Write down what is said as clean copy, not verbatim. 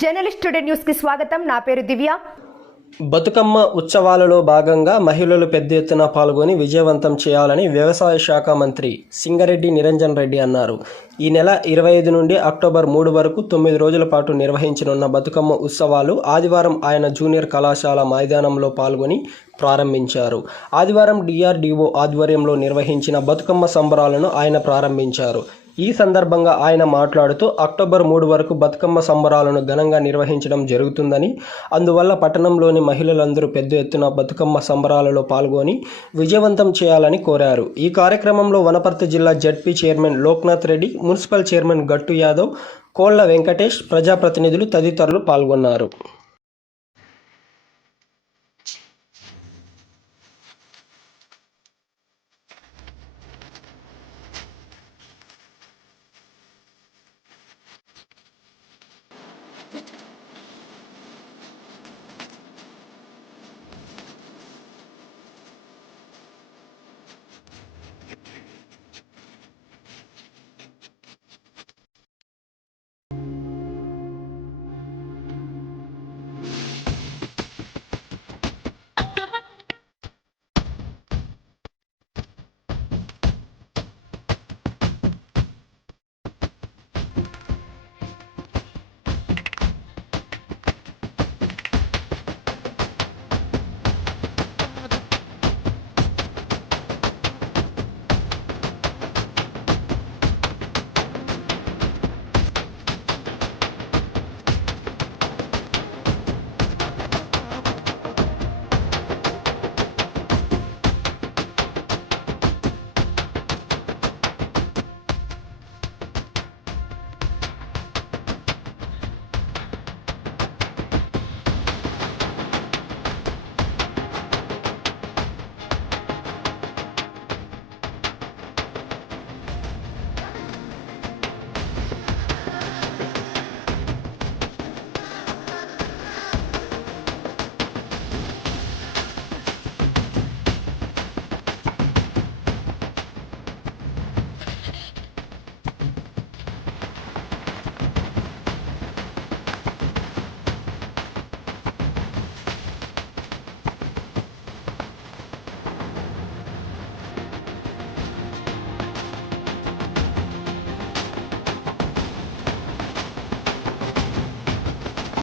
Journalist today news కి స్వాగతం. నా పేరు దివ్య. బతుకమ్మ ఉత్సవాలలో భాగంగా మహిళలు పెద్ద ఎత్తున పాల్గొని విజయవంతం చేయాలని వ్యవసాయ శాఖ మంత్రి సింగరెడ్డి నిరంజన్ రెడ్డి అన్నారు. ఈ నెల 25 నుండి అక్టోబర్ 3 వరకు 9 రోజుల పాటు నిర్వహించనున్న బతుకమ్మ ఉత్సవాలు ఆదివారం ఆయన జూనియర్ కళాశాల మైదానంలో పాల్గొని ప్రారంభించారు. ఆదివారం DRDO ఆధ్వర్యంలో నిర్వహించిన బతుకమ్మ సంబరాలను ఆయన ప్రారంభించారు. ఈ సందర్భంగా ఆయన మాట్లాడుతూ అక్టోబర్ 3 వరకు బతుకమ్మ సంబరాలను ఘనంగా నిర్వహించడం జరుగుతుందని, అందువల్ల పట్టణంలోని మహిళలందరూ పెద్ద ఎత్తున బతుకమ్మ సంబరాలలో పాల్గొని విజయవంతం చేయాలని కోరారు. ఈ కార్యక్రమంలో వనపర్తి జిల్లా ZP chairman Loknath Reddy, municipal chairman గట్టు యాదవ్, కోళ్ల వెంకటేష్, ప్రజాప్రతినిధులు తదితరులు పాల్గొన్నారు.